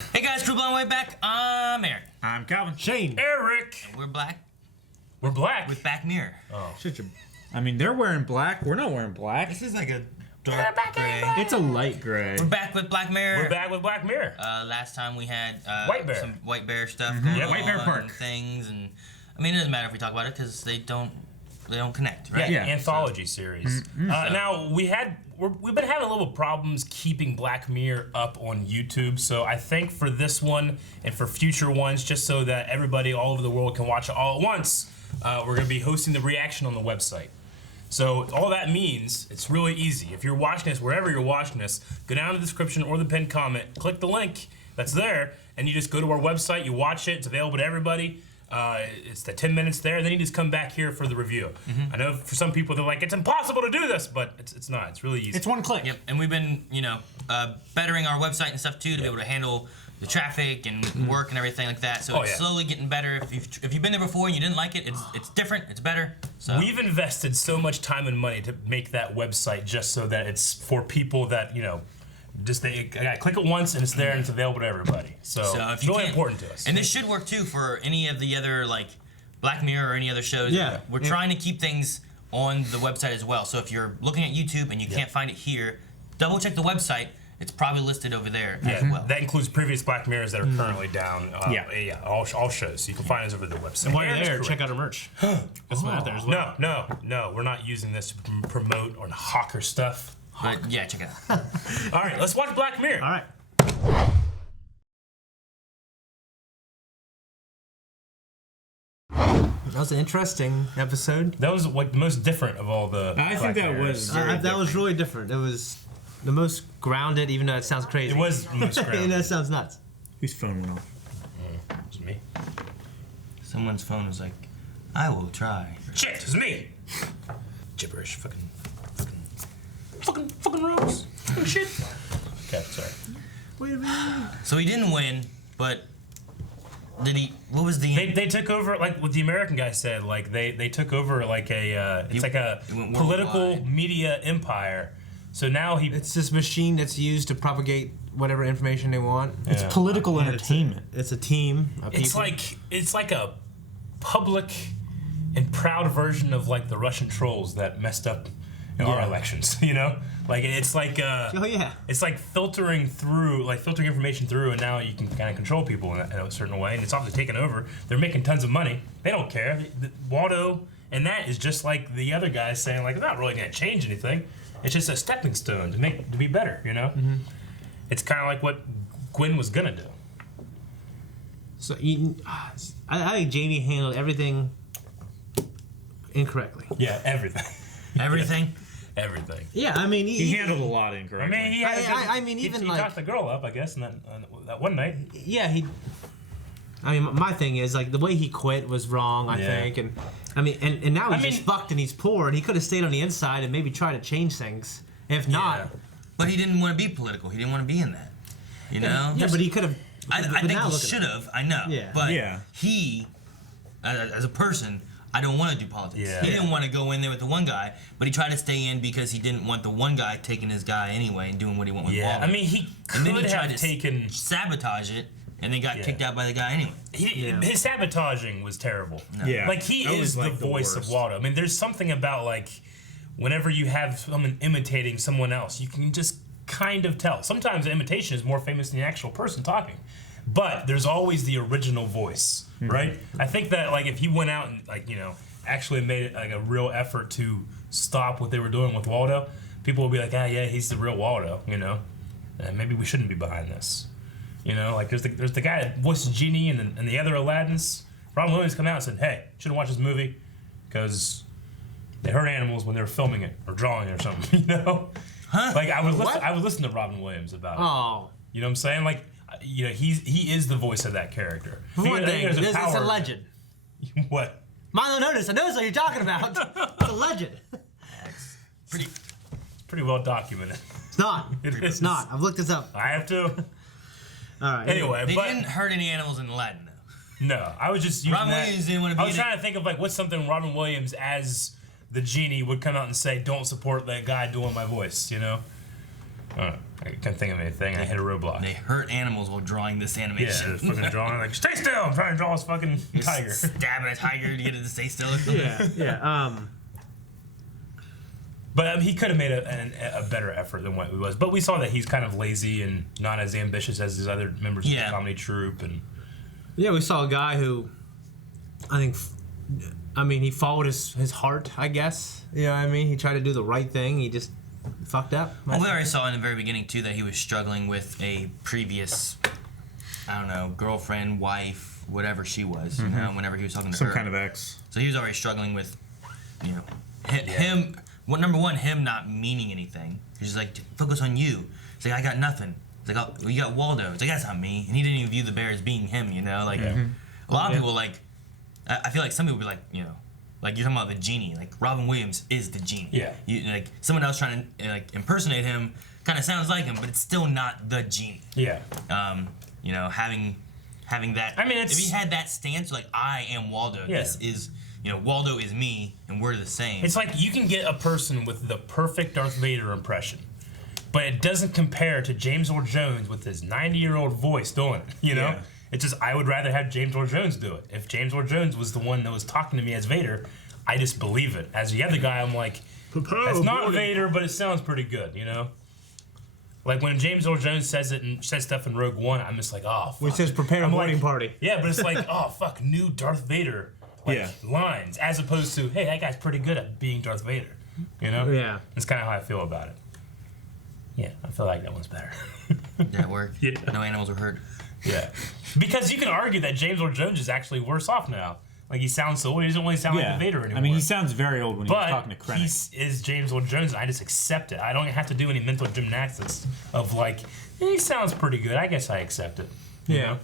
Hey guys, REUPLOAD way back. I'm Eric. I'm Calvin. Shane. Eric. And we're black. We're black. With back mirror. Oh. I mean, they're wearing black. We're not wearing black. This is like a dark gray. It's a light gray. We're back with Black Mirror. We're back with Black Mirror. Last time we had White Bear. some White Bear stuff going Yeah, White Bear on Park. and things, and I mean it doesn't matter if we talk about it because they don't connect, right? Yeah, anthology series. Now we've been having a little problems keeping Black Mirror up on YouTube, so I think for this one and for future ones, just so that everybody all over the world can watch it all at once, we're going to be hosting the reaction on the website. So all that means, it's really easy. If you're watching this, wherever you're watching this, go down to the description or the pinned comment, click the link that's there, and you just go to our website, you watch it, it's available to everybody. It's the 10 minutes there, then you just come back here for the review. I know for some people they're like, it's impossible to do this, but it's not. It's really easy. It's one click. Yep, and we've been, bettering our website and stuff too to be able to handle the traffic and work and everything like that. So it's slowly getting better. If you've been there before and you didn't like it, it's different, it's better. So We've invested so much time and money to make that website just so that it's for people that, just I gotta click it once and it's there and it's available to everybody. So if it's you really can't- important to us. And this should work too for any of the other Black Mirror or any other shows. Yeah. We're trying to keep things on the website as well. So if you're looking at YouTube and you can't find it here, double check the website. It's probably listed over there as well. That includes previous Black Mirrors that are currently down. All shows. So you can find us over the website. And while you're there, Correct. check out our merch. That's out there as well. No, we're not using this to promote or hawker stuff. But yeah, check it out. All right, let's watch Black Mirror. All right. That was an interesting episode. That was like the most different of all the. I think that was very That was really different. It was the most grounded, even though it sounds crazy. It was the most grounded. That sounds nuts. Whose phone went off? It was me. Someone's phone was like, I will try. Shit, it's me. Gibberish, fucking rose. Fucking shit. Okay, sorry. Wait a minute. So he didn't win, but did he? What was the? They took over, like what the American guy said, like they took over like it's like a went political worldwide. media empire. So now It's this machine that's used to propagate whatever information they want. It's political entertainment. It's a team of people. it's like a public and proud version of like the Russian trolls that messed up our elections, Like it's like Oh yeah. it's like filtering information through, and now you can kind of control people in a certain way, and it's obviously taken over. They're making tons of money. They don't care. Waldo and that is just like the other guys saying like, it's not really gonna change anything. It's just a stepping stone to be better, It's kind of like what Gwen was gonna do. So I think Jamie handled everything incorrectly. Yeah, everything. Everything. Everything. Yeah, I mean He handled a lot I incorrectly. mean, he talked the girl up, I guess, and that one night. yeah, I mean, my thing is like the way he quit was wrong. I think, and I mean, and now he's just fucked and he's poor, and he could have stayed on the inside and maybe tried to change things. If not, But he didn't want to be political. He didn't want to be in that. yeah, but he could have. I think he should have. I know. Yeah. But Yeah. he, as a person, I don't want to do politics. Yeah. He didn't want to go in there with the one guy, but he tried to stay in because he didn't want the one guy taking his guy anyway and doing what he wanted with Yeah, Waldo. I mean, he And then could he tried have to taken. sabotage it, and then got kicked out by the guy anyway. His sabotaging was terrible. Yeah. Like he That is was, the like, voice of worst. Waldo. I mean, there's something about like whenever you have someone imitating someone else, you can just kind of tell. Sometimes the imitation is more famous than the actual person talking, but there's always the original voice, right? I think that like if he went out and actually made it like a real effort to stop what they were doing with Waldo, people would be like, yeah, he's the real Waldo, and maybe we shouldn't be behind this. Like there's the guy that voiced Genie and the other Aladdins. Robin Williams come out and said, hey, shouldn't watch this movie because they hurt animals when they were filming it or drawing it or something, Huh? Like I was listening to Robin Williams about it. Oh, You know what I'm saying? Like, he is the voice of that character. for one thing, There's it's power a in it. legend. What? Milo noticed. I noticed what you're talking about. It's a legend. Pretty well documented. It's not. It is. It's not. I've looked this up. I have to. All right. Anyway, They but didn't hurt any animals in Aladdin, though. no, I was just using Robin that. Williams didn't want to be I was in trying to think of like what's something Robin Williams as the Genie would come out and say, "Don't support that guy doing my voice," All right. I couldn't think of anything. I hit a roadblock. They hurt animals while drawing this animation. Yeah, they're fucking drawing like, stay still! I'm trying to draw this fucking tiger. Stabbing a tiger to get it to stay still. Yeah. But he could have made a better effort than what he was. But we saw that he's kind of lazy and not as ambitious as his other members of the comedy troupe. And yeah, we saw a guy who, I mean, he followed his heart, I guess. You know what I mean? He tried to do the right thing. He just fucked up. Well, we already saw in the very beginning, too, that he was struggling with a previous, I don't know, girlfriend, wife, whatever she was, you know, whenever he was talking to her. Some kind of ex. So he was already struggling with, you know, him, number one, him not meaning anything. He's just like, focus on you. He's like, I got nothing. He's like, oh, you got Waldo. He's like, that's not me. And he didn't even view the bear as being him, you know? Like, a lot of people, like, I feel like some people be like, you know, like you're talking about the genie. Like Robin Williams is the genie. Yeah. Like someone else trying to like impersonate him kind of sounds like him, but it's still not the genie. yeah. You know, having that. I mean, if he had that stance, like I am Waldo. Yeah. This is, you know, Waldo is me, and we're the same. It's like you can get a person with the perfect Darth Vader impression, but it doesn't compare to James Earl Jones with his 90-year-old voice doing it, you know? Yeah. It's just, I would rather have James Earl Jones do it. If James Earl Jones was the one that was talking to me as Vader, I just believe it. As the other guy, I'm like, that's not Vader, but it sounds pretty good, you know? Like when James Earl Jones says it and says stuff in Rogue One, I'm just like, oh, fuck. When he says prepare a boarding party. Yeah, but it's like, oh, fuck, new Darth Vader lines, as opposed to, hey, that guy's pretty good at being Darth Vader, you know? Yeah. That's kind of how I feel about it. Yeah, I feel like that one's better. Did that work? Yeah. No animals were hurt. Yeah. Because you can argue that James Earl Jones is actually worse off now. Like, he sounds so old. He doesn't really sound like the Vader anymore. I mean, he sounds very old when he's talking to But Krennic. he is James Earl Jones, and I just accept it. I don't have to do any mental gymnastics of, like, he sounds pretty good. I guess I accept it. You know?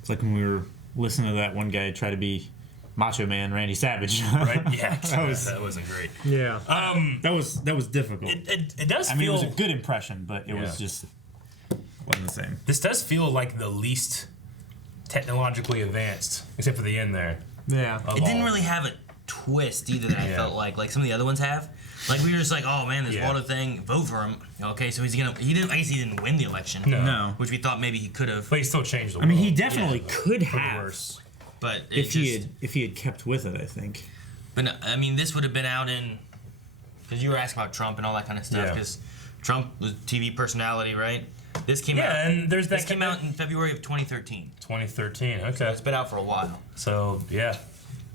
It's like when we were listening to that one guy try to be Macho Man Randy Savage. Right? Yeah. that wasn't great. Yeah. That was difficult. It does I mean, feel... it was a good impression, but it was just wasn't the same. This does feel like the least technologically advanced, except for the end there. Yeah. It didn't really have a twist either that I felt like some of the other ones have. Like we were just like, oh man, this Waldo thing, vote for him. Okay, so I guess he didn't win the election. No. Which we thought maybe he could have. But he still changed the I world. meif he definitely could for the have. worse. But If he had kept with it, I think. But no, I mean, this would have been out in, because you were asking about Trump and all that kind of stuff. Yeah. Because Trump was TV personality, right? This came out. Yeah, and there's that This came out in February of 2013. 2013. Okay. So it's been out for a while. So yeah.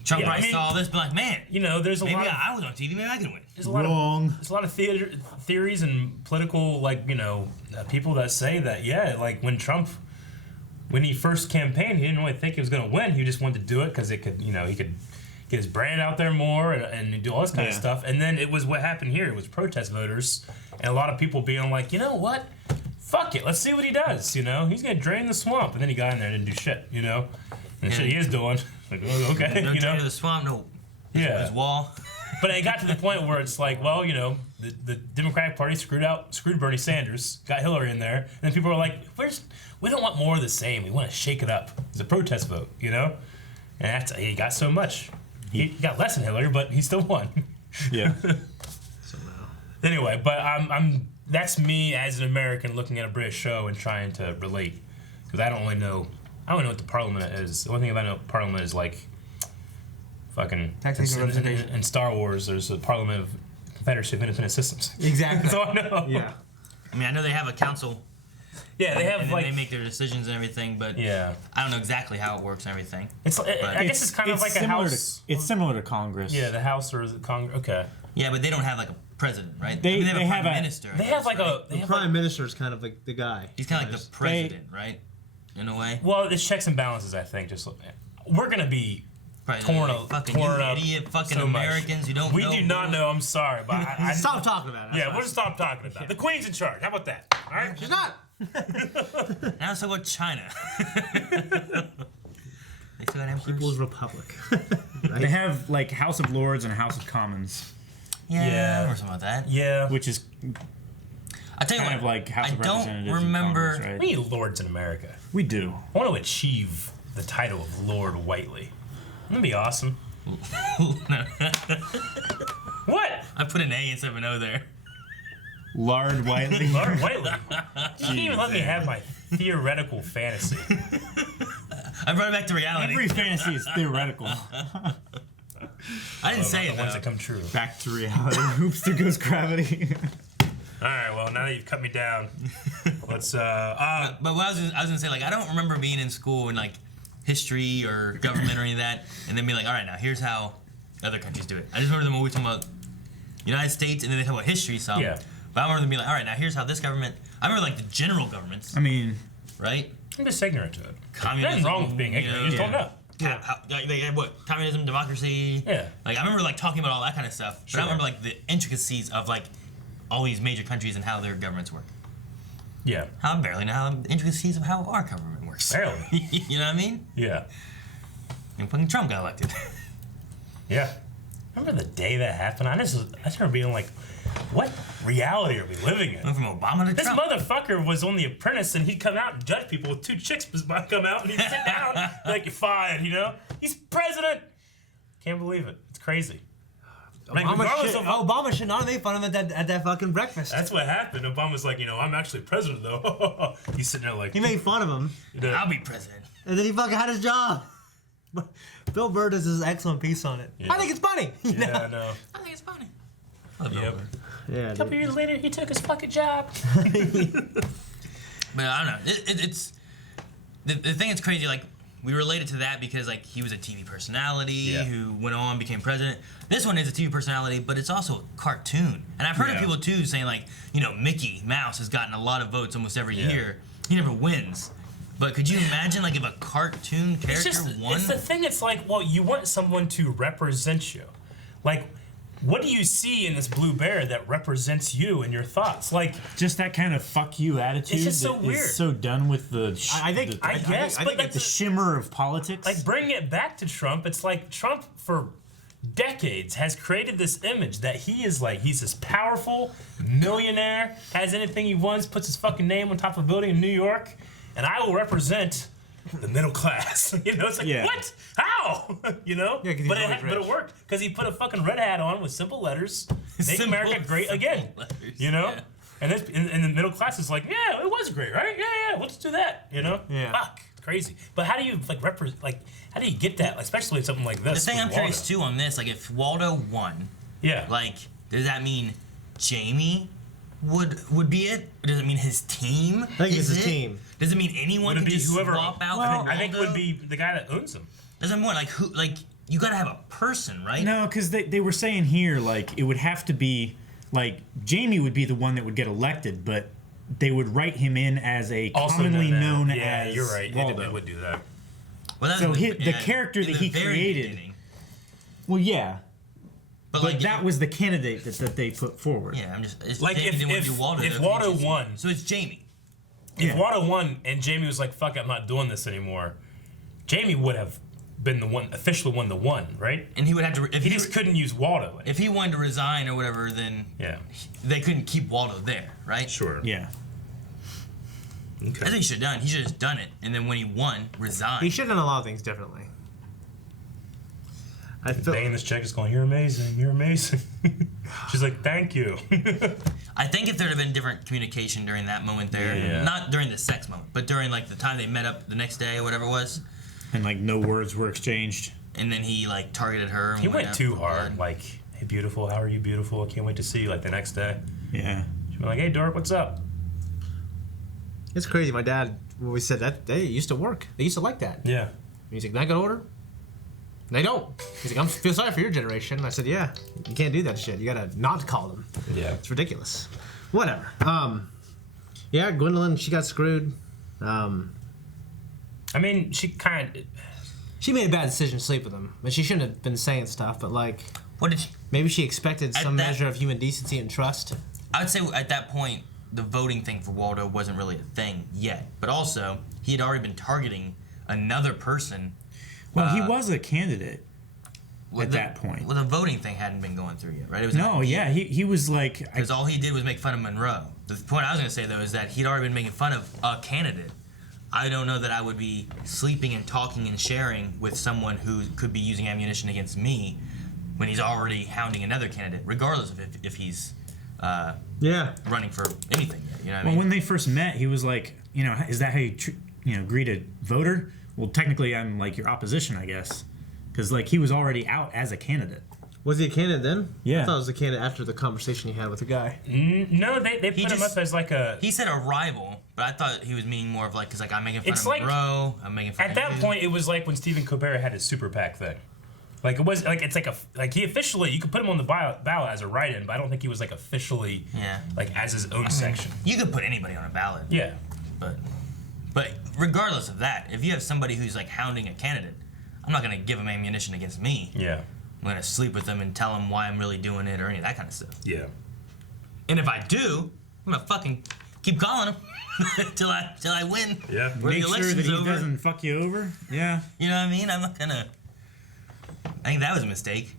Trump Yeah, I probably mean, saw this, be like, man, You know, there's a maybe lot. I was on TV, maybe I can win. There's a lot Wrong. There's a lot of theories and political, like, you know, people that say that, like when he first campaigned, he didn't really think he was going to win. He just wanted to do it because it could, you know, he could get his brand out there more and do all this kind of stuff. And then it was what happened here. It was protest voters and a lot of people being like, you know what? Fuck it. Let's see what he does. You know, he's going to drain the swamp. And then he got in there and didn't do shit, you know? And the shit he is doing. Like, oh, okay. No you drain know? to the swamp, no. Yeah. His wall. But it got to the point where it's like, well, you know, the Democratic Party screwed Bernie Sanders, got Hillary in there, and then people are like, we don't want more of the same. We want to shake it up. It's a protest vote, you know? And he got so much. He got less than Hillary, but he still won. Yeah. Anyway, but that's me as an American looking at a British show and trying to relate, because I don't know what the Parliament is. The only thing I know Parliament is like fucking Taxation representation. In Star Wars, there's a Parliament of Confederacy of Independent Systems. Exactly. That's all I know. Yeah. I mean, I know they have a council. Yeah, they have and like they make their decisions and everything, but I don't know exactly how it works and everything. I guess it's kind of like a house. It's similar to Congress. Yeah, the House or the Congress. Okay. Yeah, but they don't have like a president, right? They have a have prime a- minister. I They guess, have like right? The prime minister is kind of like the guy. He's kind of like the president, right? In a way. Well, it's checks and balances. I think we're gonna be Probably torn like, up. fucking torn you up idiot, fucking so much. Americans who don't know. We do not know. I'm sorry, but I Stop talking about it. Yeah, we'll just stop talking about it. The Queen's in charge. How about that? All right. She's not. Now let's talk about China. They still got emperors. People's Republic. They have like House of Lords and House of Commons, Yeah, or something like that. Yeah. which is I tell you kind what, of like House I of don't Representatives. remember. And Congress, We right? need lords in America. We do. I want to achieve the title of Lord Whiteley. That'd be awesome. What? I put an A instead of an O there. Lard Whiteley. Lard Whiteley. You can't even let me have my theoretical fantasy. I brought it back to reality. Every fantasy is theoretical. I didn't say The it, ones though. that come true. Back to reality. Oops, there goes gravity. All right, well, now that you've cut me down, let's, But what I was gonna say, like, I don't remember being in school in, like, history or government or any of that, and then be like, all right, now here's how other countries do it. I just remember them always talking about United States, and then they talk about history some. Yeah. But I remember them being like, all right, now here's how this government. I remember like the general governments, I mean, right? I'm just ignorant to it. Communism. Nothing wrong with being ignorant. You just don't know. Yeah. They had what? Communism, democracy. Yeah. Like I remember like talking about all that kind of stuff, but Sure. I don't remember like the intricacies of like all these major countries and how their governments work. Yeah. I barely know how the intricacies of how our government works. Barely. You know what I mean? Yeah. And fucking Trump got elected. Yeah. Remember the day that happened? I remember being like, what reality are we living in? Went from Obama to This Trump. motherfucker was on The Apprentice, and he'd come out and judge people with two chicks might come out, and he'd sit down like you're fired, you know? He's president. Can't believe it. It's crazy. Like, regardless of Obama should not have made fun of him at that fucking breakfast. that's what happened. Obama's like, I'm actually president though. He's sitting there like, He made fun of him, I'll be president. and then he fucking had his job. Bill Burr does this excellent piece on it. Yeah. I think it's funny. yeah, I know. I think it's funny. Yep. Yeah. A couple years later, he took his fucking job. But I don't know. It's the thing that's crazy. Like we related to that because like he was a TV personality who went on became president. This one is a TV personality, but it's also a cartoon. And I've heard of people too saying like, Mickey Mouse has gotten a lot of votes almost every year. He never wins. But could you imagine like if a cartoon character won? It's the thing. It's like, well, you want someone to represent you. Like, what do you see in this blue bear that represents you and your thoughts? Like, just that kind of fuck you attitude. It's just so that weird. Is so done with the. I think but the shimmer of politics. like bringing it back to Trump. It's like Trump for decades has created this image that he's this powerful millionaire, has anything he wants, puts his fucking name on top of a building in New York, and I will represent the middle class. It's like, what? How? Yeah, 'cause he's but always but it rich. worked because he put a fucking red hat on with simple letters, make Simple- America great again. letters, Yeah. And the middle class is like, yeah, it was great, right? Yeah, let's do that. Yeah. Fuck, it's crazy. But how do you how do you get that, especially something like this? The thing with I'm curious Waldo? too on this, like if Waldo won, Yeah. like does that mean Jamie would be it? Or does it mean his team? I think it's is his it? team. Does it mean anyone Would it can be just whoever? swap out? Well, for I think it Waldo? would be the guy that owns him. Doesn't more like who? Like you gotta have a person, right? No, because they were saying here like it would have to be like Jamie would be the one that would get elected, but they would write him in as a commonly known yeah, as you're right. Waldo. They would do that. Well, that's So in the character in that the he very created- beginning. Well, yeah, But but like that was the candidate that they put forward. yeah, I'm just it's Like Jamie didn't want to do Waldo. if though, Waldo he just- won, so it's Jamie. if Yeah. Waldo won and Jamie was like, "Fuck, I'm not doing this anymore," Jamie would have been the one officially won the one, right? And he would have to if He just couldn't use Waldo. if he wanted to resign or whatever, then Yeah. they couldn't keep Waldo there, right? Sure. Yeah. I think he should have done. He should have just done it, and then when he won, resigned. He should have done a lot of things differently. I feel Banging this chick is going, "You're amazing. You're amazing." She's like, "Thank you." I think if there had been different communication during that moment there, Yeah. not during the sex moment, but during like the time they met up the next day or whatever it was, And like no words were exchanged. and then he like targeted her. And He went up too for hard. blood. Like, "Hey, beautiful. How are you, beautiful? I can't wait to see you." Like the next day, Yeah. she'd be like, "Hey, dork, what's up?" it's crazy. My dad always said that they used to work. They used to like that. Yeah. He's like, "Can I go to order?" And they don't. He's like, "I feel sorry for your generation." And I said, "Yeah, you can't do that shit. You gotta not call them. Yeah. It's ridiculous." Whatever. Yeah, Gwendolyn, she got screwed. I mean, she kind of. She made a bad decision to sleep with him, but she shouldn't have been saying stuff. But like, What did she? maybe she expected At some that- measure of human decency and trust. I would say at that point, the voting thing for Waldo wasn't really a thing yet. But also, he had already been targeting another person. Well, he was a candidate Well, at that point. Well, the voting thing hadn't been going through yet, right? It was No, yeah, he was like Because all he did was make fun of Monroe. The point I was going to say, though, is that he'd already been making fun of a candidate. I don't know that I would be sleeping and talking and sharing with someone who could be using ammunition against me when he's already hounding another candidate, regardless of if he's running for anything yet. You know what I Well, mean? when they first met, he was like, is that how you greet a voter? Well, technically, I'm like your opposition, I guess, because like he was already out as a candidate. Was he a candidate then? Yeah. I thought it was a candidate after the conversation you had with the guy. No, they put him up as like a. He said a rival, but I thought he was meaning more of like, because like I'm making fun It's of like- Monroe, I'm making fun At of that you. point, it was like when Stephen Colbert had his super PAC thing. Like it was like it's like he officially you could put him on the ballot as a write-in, but I don't think he was like officially like as his own section. You could put anybody on a ballot. Yeah. But regardless of that, if you have somebody who's like hounding a candidate, I'm not gonna give them ammunition against me. Yeah. I'm gonna sleep with them and tell them why I'm really doing it or any of that kind of stuff. Yeah. And if I do, I'm gonna fucking keep calling them till I win. Yeah. Or the Make sure that election's he over. doesn't fuck you over. Yeah. You know what I mean? I'm not gonna. I think that was a mistake.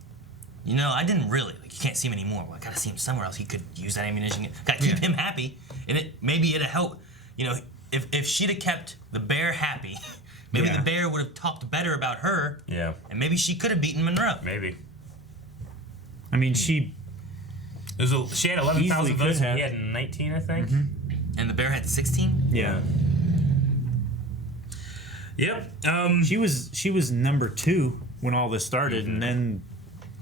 I didn't really. Like, you can't see him anymore. Well, I gotta see him somewhere else. He could use that ammunition. Gotta keep him happy. And maybe it'd help. If she'd have kept the bear happy, maybe the bear would have talked better about her. Yeah. And maybe she could have beaten Monroe. Maybe. I mean, she She had 11,000 Easily votes. could And have. he had 19, I think. And the bear had 16. Yeah. Yep. She was number 2 when all this started, and then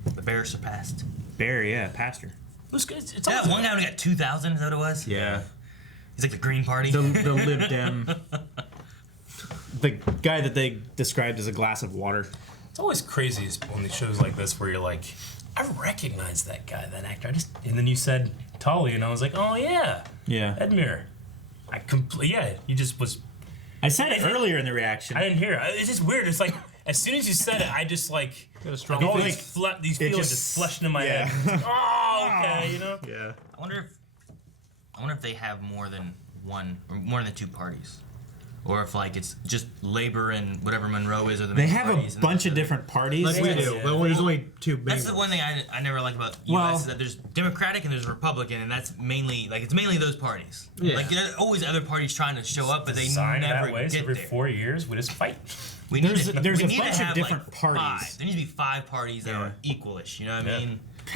The bear surpassed. Bear, passed her. It was good. It's Yeah, always one guy only got 2,000. Is that what it was? Yeah. He's like the Green Party. The Lib Dem. The guy that they described as a glass of water. It's always crazy on these shows like this where you're like, I recognize that guy, that actor. And then you said Tully, and I was like, oh yeah, Yeah. Edmure. You just was. I said it earlier in the reaction. I didn't hear it. It's just weird. It's like as soon as you said it, I just like Got a strong all feeling. these It feelings just- just flushed into my yeah. head. It's like, oh, okay, Yeah. I wonder if they have more than one or more than 2 parties, or if like it's just Labor and whatever Monroe is, or the They main have parties a and bunch of the- different parties. Like we Yeah. do, but there's only 2 big That's the ones. one thing I never like about Well- U.S. is that there's Democratic and there's Republican, and that's mainly like it's mainly those parties. Yeah. Like there's always other parties trying to show up, but they Designed never that way. So get every there. 4 years, we just fight. We There's need a we bunch need to of have, different like, parties. 5. There needs to be 5 parties that Yeah. are equalish. You know what I Yeah.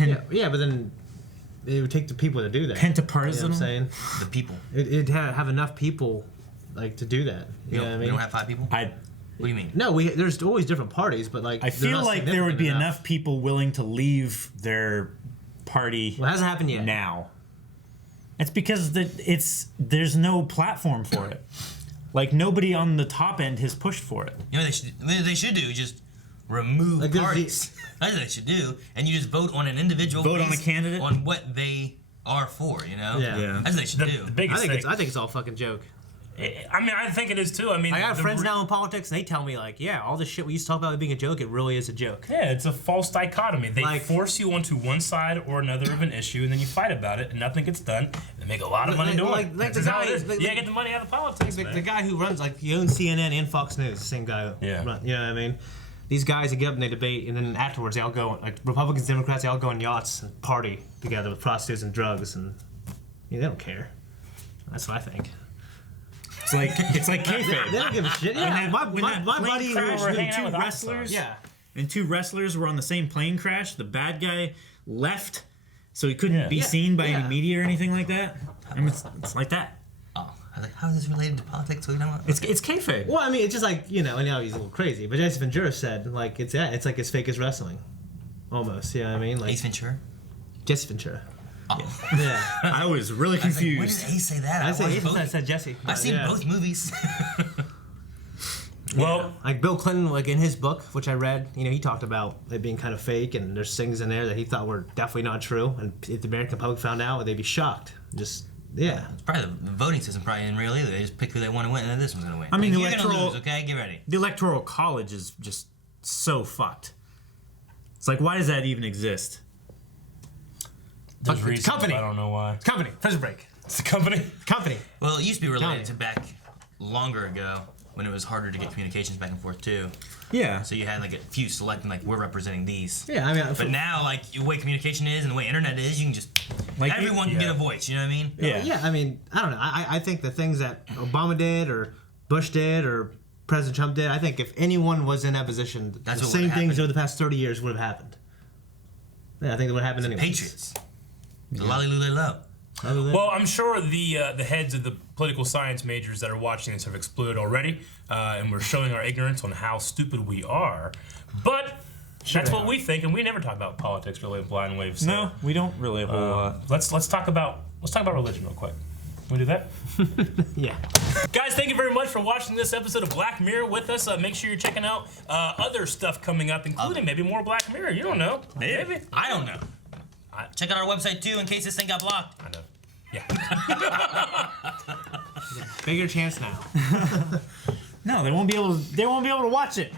mean? Yeah, but then it would take the people to do that. Pentapartisan. You know what I'm saying? The people. It'd have enough people like to do that. You know what I We mean? don't have 5 people. What I do you mean? No, there's always different parties, but like I they're feel not like there would be significant enough people willing to leave their party Well, it hasn't happened yet. now. It's because there's no platform for it. Like nobody on the top end has pushed for it. You know what they should do? Just remove Like, there's parties. That's what they should do, and you just vote on an individual. Vote on a based candidate? on what they are for. You know? Yeah. Yeah. That's what they should do. The biggest thing. I think it's all a fucking joke. I mean, I think it is too. I mean, I got the friends re- now in politics, and they tell me like, yeah, all this shit we used to talk about it being a joke, it really is a joke. Yeah, it's a false dichotomy. They Like- force you onto one side or another of an issue, and then you fight about it, and nothing gets done. And they make a lot of money doing it. Like That's the how guy- it is. like- You gotta get the money out of politics, The man. guy who runs, like, he owns CNN and Fox News, the same guy. Yeah. You know what I mean? These guys, they get up and they debate, and then afterwards they all go, like, Republicans, Democrats, they all go on yachts and party together with prostitutes and drugs, and they don't care. That's what I think. It's like They kayfabe. don't give a shit. When Yeah, that- my when that plane buddy crashed, were the hanging out two with hot wrestlers, sauce. Yeah. and 2 wrestlers were on the same plane crash. The bad guy left, so he couldn't Yeah. be Yeah. seen by Yeah. any media or anything like that. I mean, it's like that. Oh, I was like, how is this related to politics? What are you talking about? It's kayfabe. Well, I mean, it's just like, you know, I know he's a little crazy, but Jesse Ventura said, like, it's like as fake as wrestling. Almost, you know what I mean? Like, Ace Ventura. Jesse Ventura. Oh. Yeah. I was really I was like, when confused. did Ace say that? I said, watched said Jesse. I've but seen yeah. both movies. Well, Like Bill Clinton, like in his book, which I read, you know, he talked about it being kind of fake, and there's things in there that he thought were definitely not true. And if the American public found out, they'd be shocked. Just, yeah. Probably the voting system probably isn't real either. They just pick who they want to win, and then this one's gonna win. I mean, Like, the you're gonna electoral- lose, okay? Get ready. The electoral college is just so fucked. It's like, why does that even exist? there's It's reasons. company. I don't know why. Company. Prison break. It's the company. Company. Well, it used to be related Johnny. to back longer ago when it was harder to get communications back and forth too. Yeah. So you had like a few selecting like we're representing these. Yeah, I mean, But now, like the way communication is and the way internet is, you can just Like, everyone can get a voice. You know what I mean? Yeah. yeah, I mean, I don't know. I think the things that Obama did or Bush did or President Trump did, I think if anyone was in that position, That's the what same would've things happened. over the past 30 years would have happened. Yeah, I think it would have happened anyway. Patriots. The lolly lule low. Well, I'm sure the heads of the political science majors that are watching this have exploded already, and we're showing our ignorance on how stupid we are. But that's what we think, and we never talk about politics really in Blind Waves. So, No, we don't really a whole lot. let's talk about religion real quick. Can we do that? Yeah. Guys, thank you very much for watching this episode of Black Mirror with us. Make sure you're checking out other stuff coming up, including maybe more Black Mirror. You don't know. Maybe. I don't know. Check out our website too in case this thing got blocked. I know. Yeah. Bigger chance now. No, they won't be able to watch it.